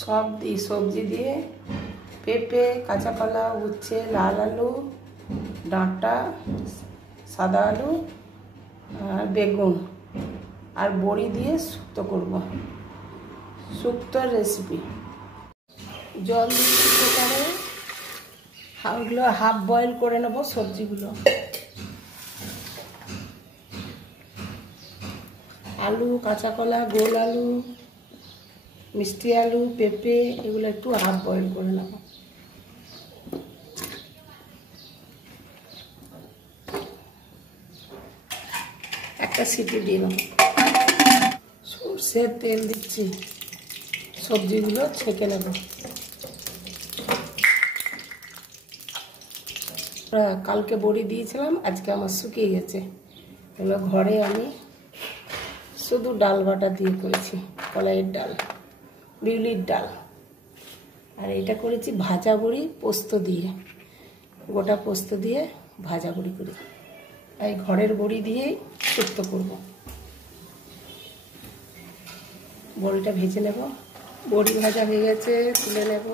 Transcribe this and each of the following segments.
সব দিই, সবজি দিয়ে পেঁপে, কাঁচা কলা, উচ্ছে, লাল আলু, ডাঁটা, সাদা আলু আর বেগুন আর বড়ি দিয়ে শুক্তো করব। শুক্তোর রেসিপি। জল দিচ্ছি কুকারে, ওগুলো হাফ বয়েল করে নেব সবজিগুলো। আলু, কাঁচা কলা, গোল আলু, মিষ্টি আলু, পেঁপে এগুলো একটু হাফ বয়েল করে নেব। একটা সিটি দিয়ে নেব। সরষের তেল দিচ্ছি, সবজিগুলো ছেঁকে নেব। কালকে বড়ি দিয়েছিলাম, আজকে আমার শুকিয়ে গেছে। এগুলো ঘরে আমি শুধু ডাল বাটা দিয়ে করেছি, কলাইয়ের ডাল, বিউলির ডাল। আর এটা করেছি ভাজা বড়ি পোস্ত দিয়ে, গোটা পোস্ত দিয়ে ভাজা বড়ি করি। তাই ঘরের বড়ি দিয়েই শুক্তো করব। বড়িটা ভেজে নেব। বড়ি ভাজা হয়ে গেছে, তুলে নেব।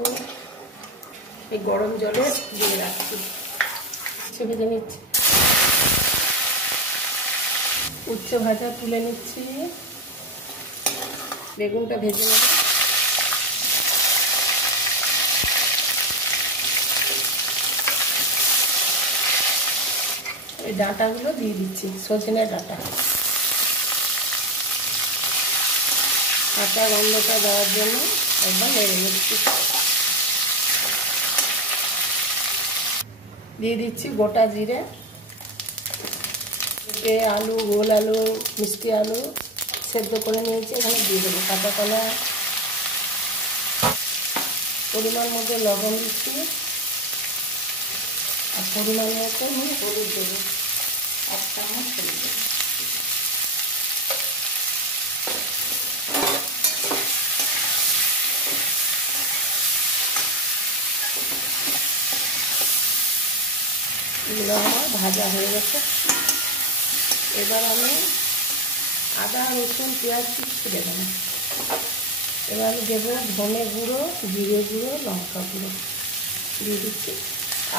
এই গরম জলে দিয়ে রাখছি। ভেজে নিচ্ছি, উচ্ছে ভাজা তুলে নিচ্ছি। বেগুনটা ভেজে নেব। এই ডাঁটাগুলো দিয়ে দিচ্ছি, সজনে ডাঁটা। কাঁচা গন্ধটা দেওয়ার জন্য একবার নেড়ে নিচ্ছি। দিয়ে দিচ্ছি গোটা জিরে, আলু, গোল আলু, মিষ্টি আলু সেদ্ধ করে নিয়েছি, এখানে দিয়ে দেবো। কাঁচা কলা, পরিমাণ মতো লবণ দিচ্ছি আর পরিমাণ মতো হলুদ দেবো, 1 চামচ হলুদ দেবো। এগুলো আমার ভাজা হয়ে গেছে। এবার আমি আদা, রসুন, পেঁয়াজ ছিঁড়ে দেবো। এবার দেবো ধনে গুঁড়ো, জিরে গুঁড়ো, লঙ্কা গুঁড়ো দিয়ে দিচ্ছি।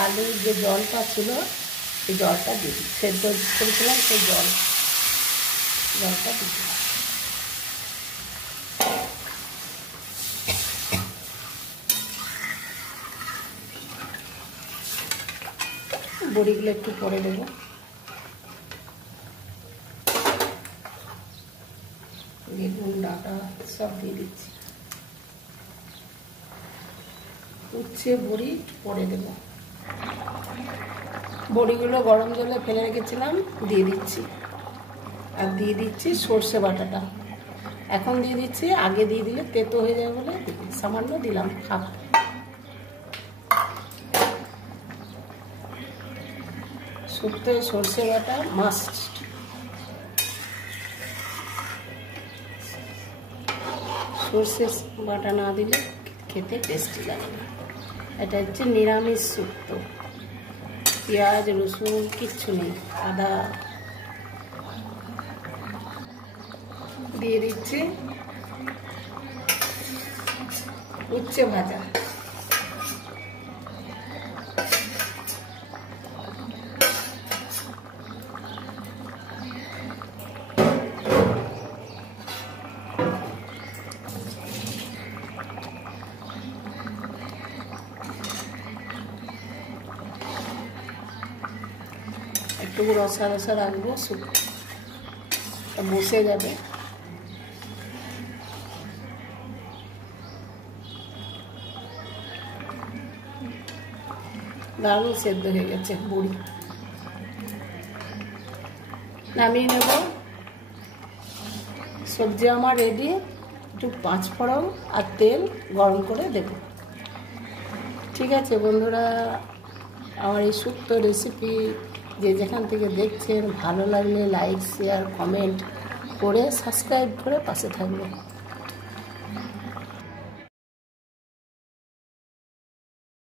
আলুর যে জলটা ছিল সেই জলটা দিয়ে দিচ্ছি, সেদ্ধ করেছিলাম সেই জলটা দিয়ে দিচ্ছি। বড়িগুলো একটু পরে দেবো। বেগুন, ডাঁটা সব দিয়ে দিচ্ছি। উচ্ছে, বড়ি পরে দেব। বড়িগুলো গরম জলে ফেলে রেখেছিলাম, দিয়ে দিচ্ছি। আর দিয়ে দিচ্ছি সর্ষে বাটাটা। এখন দিয়ে দিচ্ছি, আগে দিয়ে দিলে তেতো হয়ে যাবে বলে সামান্য দিলাম, হাফ। শুক্তোয় সর্ষে বাটা মাস্ট। সর্ষে বাটা না দিলে খেতে টেস্টি লাগে না। এটা হচ্ছে নিরামিষ শুক্তো, পেঁয়াজ রসুন কিচ্ছু নেই, আদা। দিয়ে দিচ্ছি উচ্ছে ভাজা। একটু রসা রসা রাখবো, বসে যাবে। দারুণ সেদ্ধ হয়ে গেছে বড়ি। নামিয়ে নেব। সবজি আমার রেডি। একটু 5 ফোড়ন আর তেল গরম করে দেব। ঠিক আছে বন্ধুরা, আমার এই শুক্তো রেসিপি যে যেখান থেকে দেখছেন, ভালো লাগলে লাইক, শেয়ার, কমেন্ট করে সাবস্ক্রাইব করে পাশে থাকবেন।